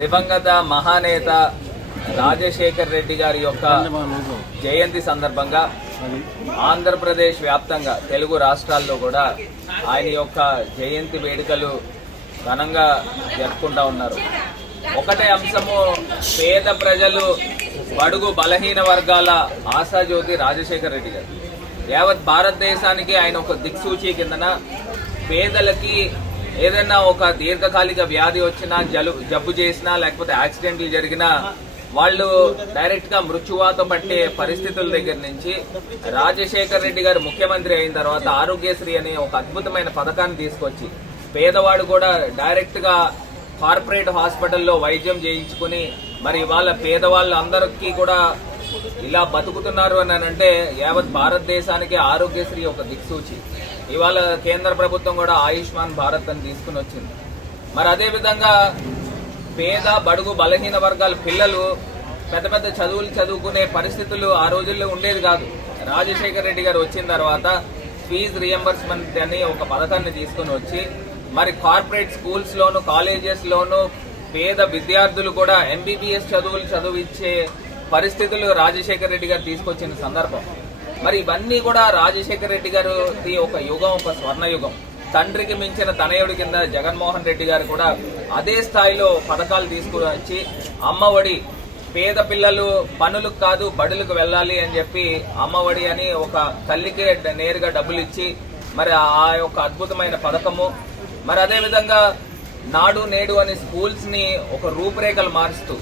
దివంగత మహానేత రాజశేఖర్ రెడ్డి గారి యొక్క జయంతి సందర్భంగా ఆంధ్రప్రదేశ్ వ్యాప్తంగా తెలుగు రాష్ట్రాల్లో కూడా ఆయన యొక్క జయంతి వేడుకలు ఘనంగా జరుపుకుంటా ఉన్నారు. ఒకటే అంశము పేద ప్రజలు బడుగు బలహీన వర్గాల ఆశాజ్యోతి రాజశేఖర్ రెడ్డి గారు. యావత్ భారతదేశానికి ఆయన ఒక దిక్సూచి కిందన పేదలకి ఏదైనా ఒక దీర్ఘకాలిక వ్యాధి వచ్చినా జలు జబ్బు చేసినా లేకపోతే యాక్సిడెంట్లు జరిగినా వాళ్ళు డైరెక్ట్గా మృత్యువాత పట్టే పరిస్థితుల దగ్గర నుంచి రాజశేఖర్ రెడ్డి గారు ముఖ్యమంత్రి అయిన తర్వాత ఆరోగ్యశ్రీ అనే ఒక అద్భుతమైన పథకాన్ని తీసుకొచ్చి పేదవాడు కూడా డైరెక్ట్గా కార్పొరేట్ హాస్పిటల్లో వైద్యం చేయించుకుని మరి వాళ్ళ పేదవాళ్ళందరికీ కూడా ఇలా బతుకుతున్నారు అని అంటే యావత్ భారతదేశానికి ఆరోగ్యశ్రీ ఒక దిక్సూచి. ఇవాళ కేంద్ర ప్రభుత్వం కూడా ఆయుష్మాన్ భారత్ అని తీసుకుని వచ్చింది. మరి అదేవిధంగా పేద బడుగు బలహీన వర్గాల పిల్లలు పెద్ద పెద్ద చదువులు చదువుకునే పరిస్థితులు ఆ రోజుల్లో ఉండేది కాదు. రాజశేఖర రెడ్డి గారు వచ్చిన తర్వాత ఫీజు రియంబర్స్మెంట్ అని ఒక పథకాన్ని తీసుకుని వచ్చి మరి కార్పొరేట్ స్కూల్స్లోను కాలేజెస్లోను పేద విద్యార్థులు కూడా ఎంబీబీఎస్ చదువులు చదివించే పరిస్థితులు రాజశేఖర రెడ్డి గారు తీసుకొచ్చిన సందర్భం. మరి ఇవన్నీ కూడా రాజశేఖర రెడ్డి గారి ఒక యుగం ఒక స్వర్ణ యుగం తండ్రికి మించిన తనయుడి కింద జగన్మోహన్ రెడ్డి గారు కూడా అదే స్థాయిలో పథకాలు తీసుకుని వచ్చి అమ్మఒడి పేద పిల్లలు పనులకు కాదు బడులకు వెళ్ళాలి అని చెప్పి అమ్మఒడి అని ఒక తల్లికే నేరుగా డబ్బులు ఇచ్చి మరి ఆ యొక్క అద్భుతమైన పథకము. మరి అదేవిధంగా నాడు నేడు అనే స్కూల్స్ని ఒక రూపురేఖలు మారుస్తూ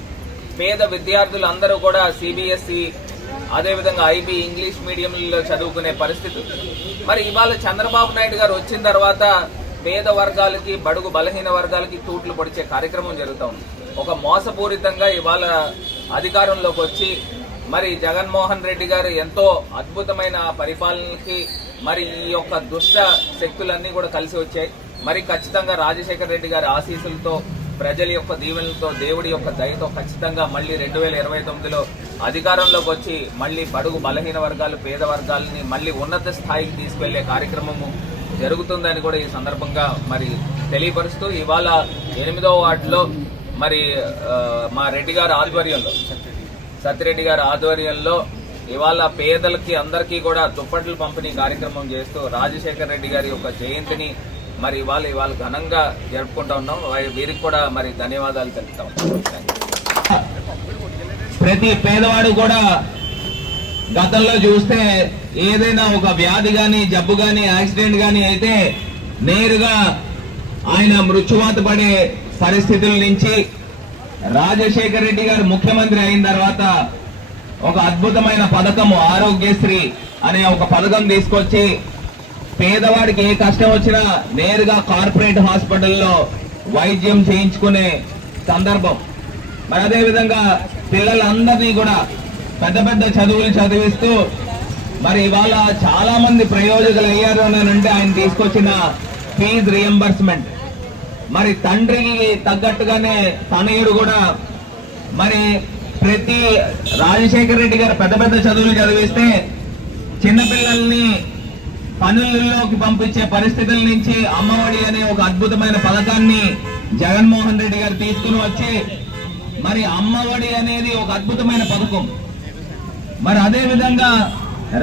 పేద విద్యార్థులు అందరూ కూడా సిబిఎస్ఈ అదేవిధంగా ఐబీ ఇంగ్లీష్ మీడియంలో చదువుకునే పరిస్థితి మరి ఇవాళ చంద్రబాబు నాయుడు గారు వచ్చిన తర్వాత పేద వర్గాలకి బడుగు బలహీన వర్గాలకి తూట్లు పొడిచే కార్యక్రమం జరుగుతూ ఉంది. ఒక మోసపూరితంగా ఇవాళ అధికారంలోకి వచ్చి మరి జగన్మోహన్ రెడ్డి గారు ఎంతో అద్భుతమైన పరిపాలనకి మరి ఈ యొక్క దుష్ట శక్తులన్నీ కూడా కలిసి వచ్చాయి. మరి ఖచ్చితంగా రాజశేఖర రెడ్డి గారి ఆశీస్సులతో ప్రజల యొక్క దీవెనలతో దేవుడి యొక్క దయతో ఖచ్చితంగా మళ్ళీ రెండు వేల ఇరవై తొమ్మిదిలో అధికారంలోకి వచ్చి మళ్ళీ బడుగు బలహీన వర్గాలు పేద వర్గాలని మళ్ళీ ఉన్నత స్థాయికి తీసుకెళ్ళే కార్యక్రమము జరుగుతుందని కూడా ఈ సందర్భంగా మరి తెలియపరుస్తూ ఇవాళ ఎనిమిదవ వార్డులో మరి మా రెడ్డి గారి ఆధ్వర్యంలో సత్యరెడ్డి గారి ఆధ్వర్యంలో ఇవాళ పేదలకి అందరికీ కూడా దుప్పట్లు పంపిణీ కార్యక్రమం చేస్తూ రాజశేఖర రెడ్డి గారి యొక్క జయంతిని మరి ఇవాళ ఇవాళ ఘనంగా జరుపుకుంటా ఉన్నాం. వీరికి కూడా మరి ధన్యవాదాలు తెలుపుతాం. ప్రతి పేదవాడు కూడా గతంలో చూస్తే ఏదైనా ఒక వ్యాధి గాని జబ్బు గాని యాక్సిడెంట్ గాని అయితే నేరుగా ఆయన మృత్యువాత పడే పరిస్థితుల నుంచి రాజశేఖర రెడ్డి గారు ముఖ్యమంత్రి అయిన తర్వాత ఒక అద్భుతమైన పథకము ఆరోగ్యశ్రీ అనే ఒక పథకం తీసుకొచ్చి పేదవాడికి ఏ కష్టం వచ్చినా నేరుగా కార్పొరేట్ హాస్పిటల్లో వైద్యం చేయించుకునే సందర్భం. మరి అదేవిధంగా పిల్లలందరినీ కూడా పెద్ద పెద్ద చదువులు చదివిస్తూ మరి ఇవాళ చాలా మంది ప్రయోజకులు అయ్యారు అని అంటే ఆయన తీసుకొచ్చిన ఫీజు రియంబర్స్మెంట్. మరి తండ్రికి తగ్గట్టుగానే తనయుడు కూడా మరి ప్రతి రాజశేఖర రెడ్డి గారు పెద్ద పెద్ద చదువులు చదివిస్తే చిన్నపిల్లల్ని పనులలోకి పంపించే పరిస్థితుల నుంచి అమ్మఒడి అనే ఒక అద్భుతమైన పథకాన్ని జగన్మోహన్ రెడ్డి గారు తీసుకుని వచ్చి మరి అమ్మఒడి అనేది ఒక అద్భుతమైన పథకం. మరి అదే విధంగా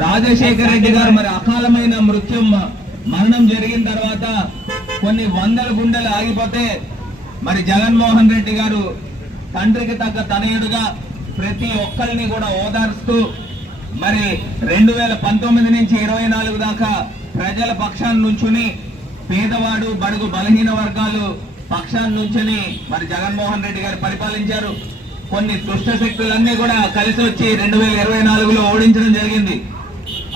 రాజశేఖర రెడ్డి గారు మరి అకాలమైన మృత్యు మరణం జరిగిన తర్వాత కొన్ని వందల గుండెలు ఆగిపోతే మరి జగన్మోహన్ రెడ్డి గారు తండ్రికి తగ్గ తనయుడుగా ప్రతి ఒక్కరిని కూడా ఓదార్స్తూ మరి రెండు వేల పంతొమ్మిది నుంచి ఇరవై నాలుగు దాకా ప్రజల పక్షాన్ని నుంచుని పేదవాడు బడుగు బలహీన వర్గాలు పక్షాన్ని నుంచుని మరి జగన్మోహన్ రెడ్డి గారు పరిపాలించారు. కొన్ని దుష్ట శక్తులన్నీ కూడా కలిసి వచ్చి రెండు వేల ఇరవై నాలుగులో ఓడించడం జరిగింది.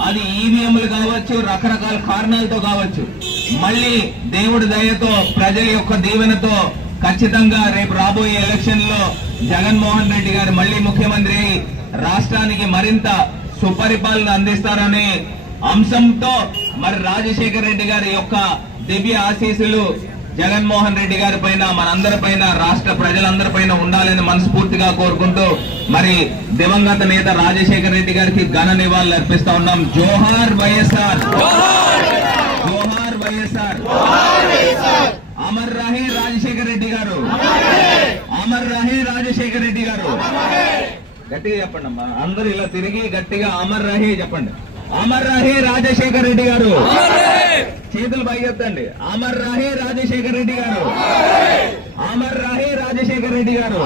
అది ఈవీఎంలు కావచ్చు రకరకాల కారణాలతో కావచ్చు. మళ్ళీ దేవుడి దయతో ప్రజల యొక్క దీవెనతో ఖచ్చితంగా రేపు రాబోయే ఎలక్షన్లో జగన్మోహన్ రెడ్డి గారు మళ్ళీ ముఖ్యమంత్రి అయి రాష్ట్రానికి మరింత సుపరిపాలన అందిస్తారనే అంశంతో మరి రాజశేఖర రెడ్డి గారి యొక్క దివ్య ఆశీస్సులు జగన్మోహన్ రెడ్డి గారి పైన మనందరి పైన రాష్ట్ర ప్రజలందరి పైన ఉండాలని మనస్ఫూర్తిగా కోరుకుంటూ మరి దివంగత నేత రాజశేఖర రెడ్డి గారికి ఘన నివాళులు అర్పిస్తా ఉన్నాం. జోహార్ వైఎస్ఆర్. జోహార్ వైఎస్ఆర్. అమర్ రాహి రాజశేఖర రెడ్డి గారు. అమర్ రాహి రాజశేఖర రెడ్డి గట్టిగా చెప్పండి అమ్మా. అందరూ ఇలా తిరిగి గట్టిగా అమర్ రహే చెప్పండి. అమర్ రహే రాజశేఖర రెడ్డి గారు. చేతులు పైకెత్తండి అమర్ రహే రాజశేఖర రెడ్డి గారు. అమర్ రహే! రాజశేఖర రెడ్డి గారు.